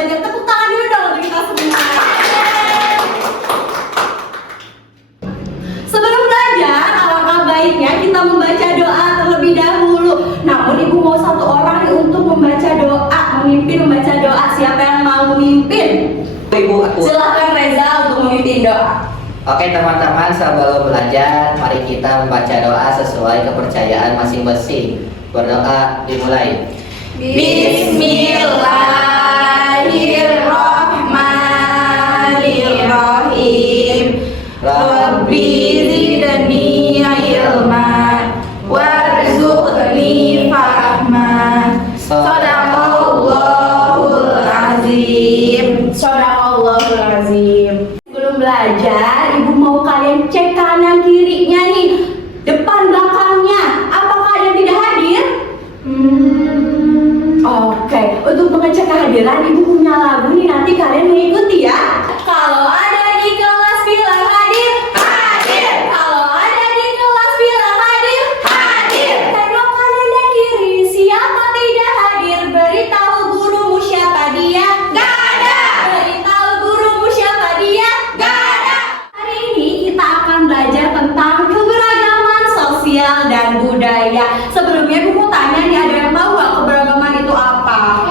belajar. Tepuk tangan dulu dong untuk kita semua. Sebelum belajar, alangkah baiknya kita membaca doa terlebih dahulu. Namun ibu mau satu orang nih untuk membaca doa, memimpin membaca doa. Siapa yang mau memimpin? Ibu, aku. Silahkan Reza untuk memimpin doa. Oke teman-teman, sebelum belajar, mari kita membaca doa sesuai kepercayaan masing-masing. Berdoa dimulai. Bismillahirrahmanirrahim. Rabbi zidni ilman warzuqni fahman. Shadaqallahul azim. Shadaqallahul azim. Sebelum belajar, ibu mau kalian cek kanan kirinya nih, depan belakangnya. Apakah ada yang tidak hadir? Oke, untuk mengecek kehadiran, ibu punya lagu nih, nanti kalian mengikuti ya. Kalau ada di kelas bilang hadir, hadir. Kalau ada di kelas bilang hadir, hadir. Tengok kanan dan kiri, siapa tidak hadir? Beritahu gurumu siapa dia? Gak ada. Beritahu gurumu siapa dia? Gak ada. Hari ini kita akan belajar tentang keberagaman sosial dan budaya. Sebelumnya ibu mau tanya nih, ada yang tahu nggak keberagaman itu apa?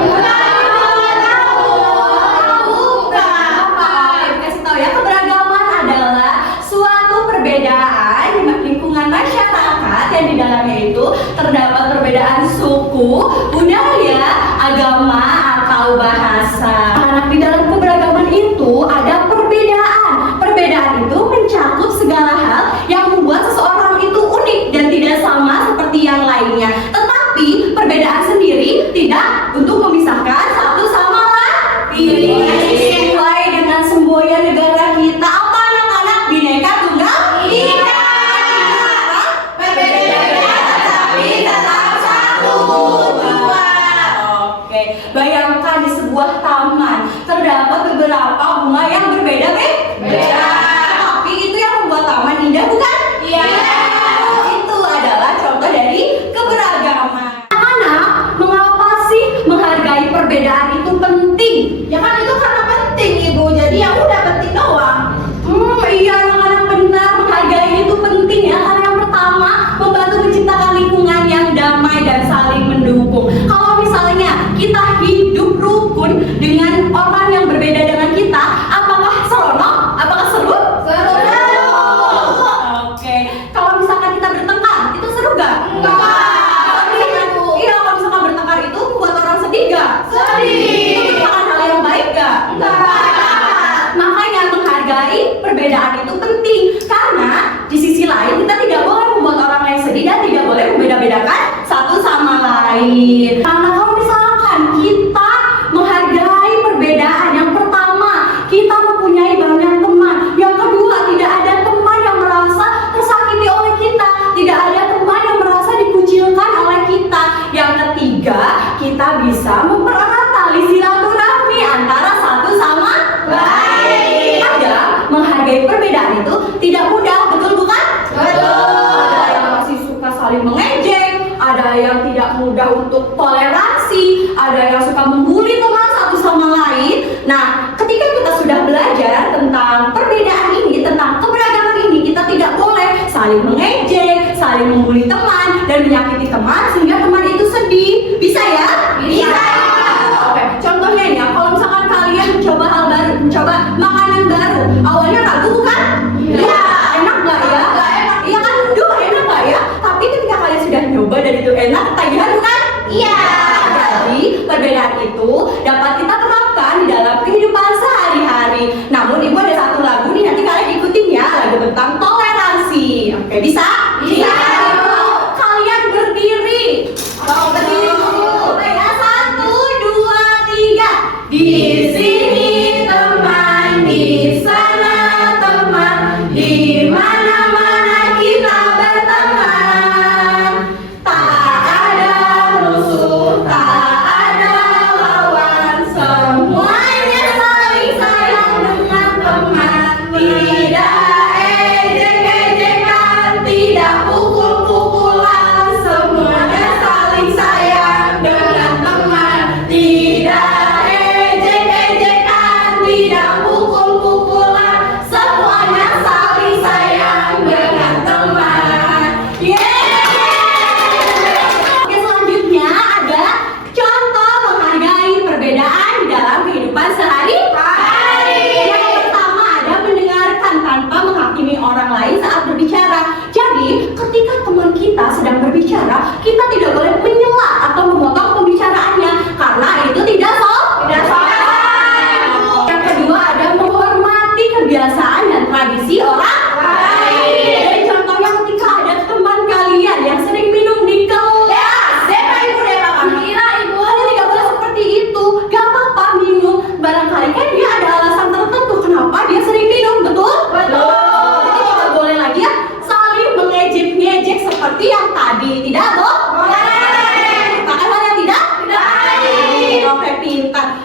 Di dalamnya itu terdapat perbedaan suku, budaya, agama, atau bahasa. Anak di dalam keberagaman itu ada perbedaan. Perbedaan itu mencakup segala hal yang membuat seseorang itu unik dan tidak sama seperti yang lainnya. Tetapi perbedaan sendiri tidak untuk memisahkan satu sama lain. Sesuai dengan semboyan negara kita, apa anak-anak? Bineka Tunggal Ika. Bayangkan di sebuah taman terdapat beberapa bunga yang berbeda-beda. Tapi itu yang membuat taman indah, bukan? Iya. Itu adalah contoh dari keberagaman. Anak-anak, mengapa sih menghargai perbedaan itu penting? Ya kan itu karena penting, Ibu. Jadi ya udah penting doang. Iya anak-anak, benar, menghargai itu penting ya. Karena yang pertama, membantu menciptakan lingkungan yang damai dan saling mendukung. Kalau misalnya kita hidup rukun dengan orang yang berbeda dengan kita, apakah seronok? Apakah seru? Seru. Oke. Kalau misalkan kita bertengkar, itu seru gak? Enggak. Iya, kalau misalkan bertengkar itu membuat orang sedih gak? Sedih. Itu merupakan hal yang baik gak? Enggak. Makanya menghargai perbedaan itu penting, karena di sisi lain kita tidak boleh membuat orang lain sedih dan tidak boleh membeda-bedakan satu sama lain. Karena kalau misalkan kita menghargai perbedaan, yang pertama kita mempunyai banyak teman, yang kedua tidak ada teman yang merasa tersakiti oleh kita, tidak ada teman yang merasa dikucilkan oleh kita, yang ketiga kita bisa mempererat tali silaturahmi antara satu sama lain. Ada menghargai perbedaan itu tidak mudah, betul bukan? Betul. Ada yang masih suka saling mengejek, ada yang tidak mudah untuk toleransi, ada yang suka membuli teman satu sama lain. Nah, ketika kita sudah belajar tentang perbedaan ini, tentang keberagaman ini, kita tidak boleh saling mengejek, saling membuli teman, dan menyakiti teman sehingga teman itu sedih. Bisa ya? Bisa. Oke, contohnya ya, kalau misalkan kalian mencoba hal baru, mencoba makanan baru, awalnya ragu bukan? Iya. Enak nggak ya? Iya kan? Duh, enak nggak ya? Tapi ketika kalian sudah nyoba dan itu enak, ketagihan bukan? Iya. Jadi perbedaan itu dapat kita terapkan di dalam kehidupan sehari-hari. Namun ibu ada satu lagu nih, nanti kalian ikutin ya, lagu tentang toleransi. Oke, bisa? Bisa. Kalian berdiri. Berdiri dulu. Ya, 1, 2, 3. Di sini teman, di sana teman, di mana-mana kita berteman. Tak ada musuh, tak ada lawan, semuanya saling sayang dengan teman. Tidak ejek-ejekan, tidak pukul-pukulan, semuanya saling sayang dengan teman. Tidak ejek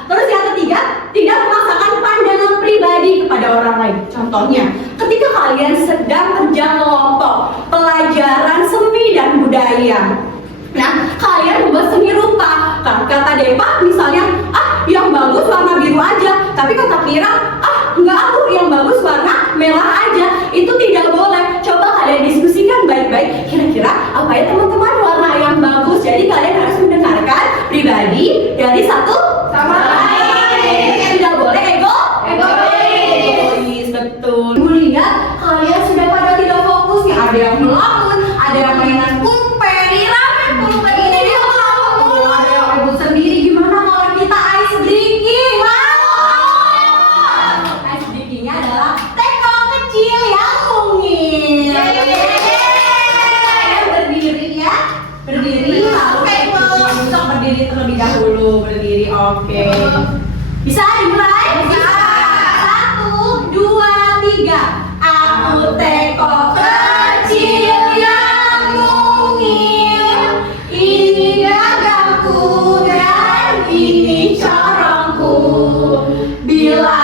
Terus yang ketiga, tidak memaksakan pandangan pribadi kepada orang lain. Contohnya, ketika kalian sedang kerja kelompok pelajaran seni dan budaya. Nah, kalian membuat seni rupa. Kata Depa misalnya, yang bagus warna biru aja. Tapi kata Pira, enggak, aku yang bagus warna merah aja. Itu tidak boleh. Coba kalian diskusikan baik-baik. Kira-kira apa ya teman-teman warna yang bagus? Jadi kalian harus mendengarkan pribadi dari satu sama lain. Tidak boleh egois. Betul. Lihat kalian sudah pada tidak fokus nih. Ada yang melamun, ada yang mainan pulpen, kayak gini dia melamun. Ada yang ribut sendiri. Gimana kalau kita ice drinking? Ice drinkingnya adalah teko kecil yang mungil. Berdiri ya, berdiri lalu untuk berdiri terlebih dahulu. Berdiri, oke. Bisa dimulai? Bisa. 1, 2, 3. Aku teko kecil yang mungil. Ini gagahku dan ini corongku. Bila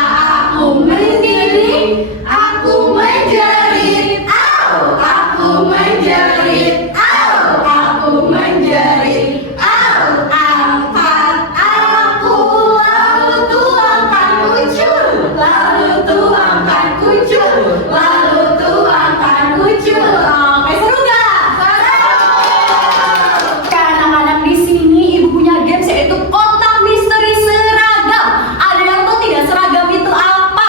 aku mendidih, aku menjerit. Aku menjerit. Aku menjerit. Angkat aku, lalu tuangkan kucur. Lalu tuangkan kucur. Lalu tuangkan kucur. Oke, seru gak? Anak-anak di sini ibu punya games yaitu kotak misteri seragam. Ada yang tahu tidak seragam itu apa?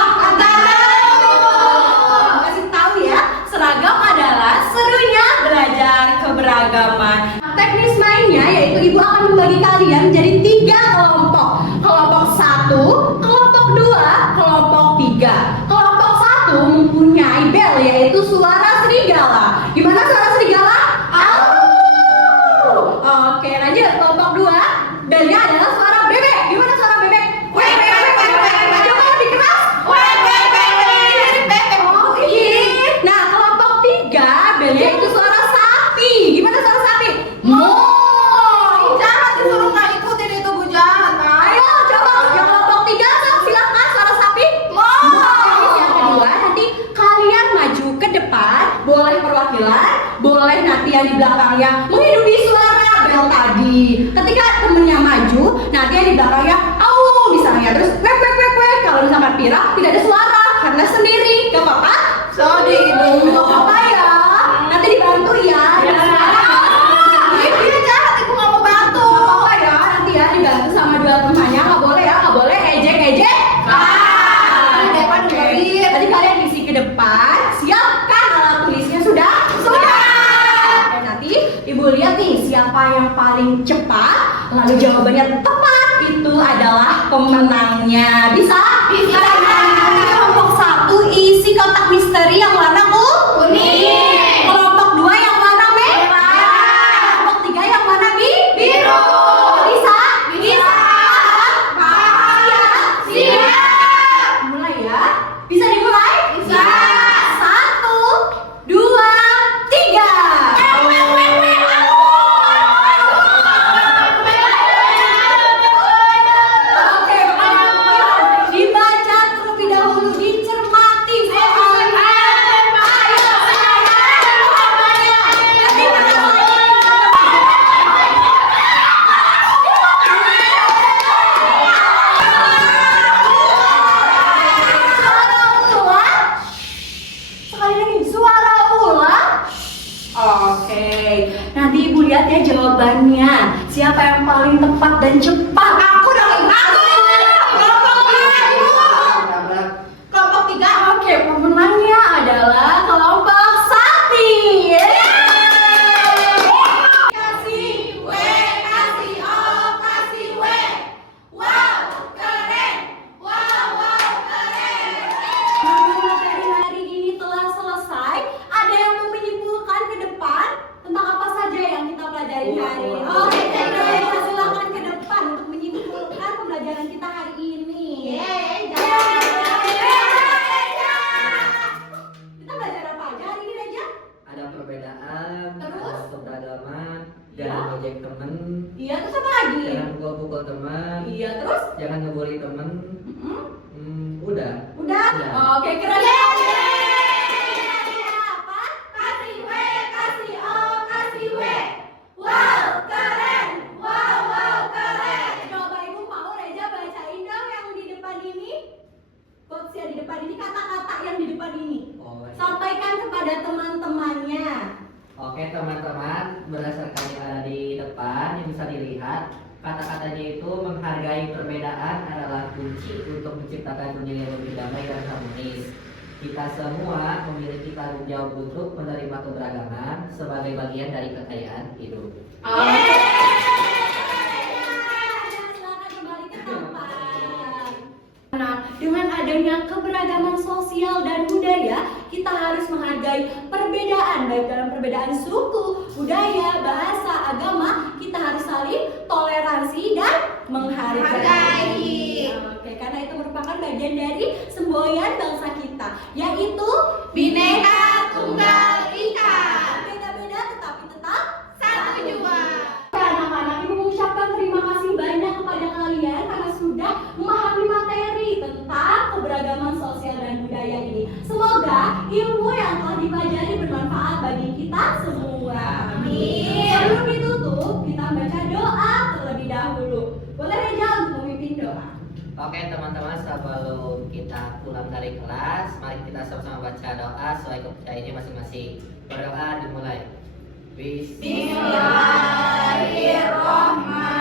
Kasih tahu ya, seragam adalah serunya belajar keberagaman. Teknis mainnya yaitu ibu akan membagi kalian menjadi 3 kelompok. Kelompok 1, kelompok 2, kelompok 3. Kelompok 1 mempunyai bel yaitu suara serigala. Gimana suara serigala? Oke, lanjut. Kelompok 2, belnya adalah suara bebek. Gimana suara bebek? Coba lebih keras. Oke. Nah, kelompok 3, belnya itu suara sapi. Gimana suara sapi? Jahat disuruh nggak ikutin itu Bu Jahat. Ayo coba yang kelompok 3 silakan suara sapi. Yang kedua nanti kalian maju ke depan, boleh perwakilan, boleh nanti yang di belakangnya menghidupi suara bel tadi. Ketika temennya maju, nanti yang di belakangnya misalnya terus wek. Kalau misalkan Pira tidak ada suara karena sendiri, gak apa-apa. Sorry ibu, gak apa-apa ya. Nanti dibantu ya. Dia jahat, ibu gak mau bantu. Gak apa-apa ya, nanti ya dibantu sama 2 temannya. Gak boleh ya, gak boleh ejek. Depan dengerin. Tadi kalian isi ke depan, siapkan alat tulisnya sudah. Oke, nanti ibu lihat nih siapa yang paling cepat, lalu jawabannya tepat, itu adalah pemenangnya. Bisa? Kelompok 1 isi kotak misteri yang warna kuning. Kelompok 2 yang warna merah. Kelompok 3 yang warna biru. Bisa? Siap. Mulai ya. Bisa dimulai? Bisa. 1, 2, 3. Oke, dibaca terlebih dahulu, dicermati soalnya. Sekali lagi, suara ulang. Oke, nanti ibu lihat ya jawabannya. Siapa yang paling tepat dan cepat? Aku dong, aku. Kelompok 3. Oke, pemenangnya adalah kelompok sapi. Kasih W, kasih O, kasih W. Wow, keren. Wow, keren. Materi hari ini telah selesai. Ada yang mau menyimpulkan ke depan tentang apa saja yang kita pelajari hari ini? Oke, silakan ke depan untuk menyimpulkan pembelajaran kita hari ini. Kita belajar apa aja hari ini, Raja? Ada perbedaan, Terus? ada keberagaman, Ya. jangan ojek temen, Iya, terus apa lagi? jangan pukul-pukul teman, Iya, terus? jangan ngebully temen. Udah. Udah? Udah. Oke, keren. Apa? Kasih W, kasih O, kasih W. Wow, keren. Wow, keren. Coba Ibu mau Reja bacain dong yang di depan ini. Quotes yang di depan ini, kata-kata yang di depan ini. Oh, iya. Sampaikan kepada teman-temannya. Oke teman-teman, berdasarkan yang ada di depan yang bisa dilihat, kata-katanya itu menghargai perbedaan adalah kunci untuk menciptakan dunia yang lebih damai dan harmonis. Kita semua memiliki tanggung jawab untuk menerima keberagaman sebagai bagian dari kekayaan hidup. Silakan kembali ke tempat. Nah, dengan adanya keberagaman sosial dan budaya, kita harus menghargai perbedaan, baik dalam perbedaan suku, budaya, bahasa, agama. Kita harus saling toleransi dan menghargai. Oke, karena itu merupakan bagian dari semboyan bangsa kita, yaitu Bhinneka Tunggal Ika. Beda-beda tetapi tetap Satu jua. Anak-anak, Ibu mengucapkan terima kasih banyak kepada kalian karena sudah memahami materi tentang keberagaman sosial dan budaya ini. Semoga ilmu yang telah dipelajari bermanfaat bagi kita semua. Amin. Sebelum ditutup, kita baca doa terlebih dahulu. Boleh Reja untuk memimpin doa. Oke teman-teman, sebelum kita pulang dari kelas, mari kita sama-sama baca doa sesuai kepercayaannya masing-masing. Berdoa dimulai. Bismillahirrahmanirrahim.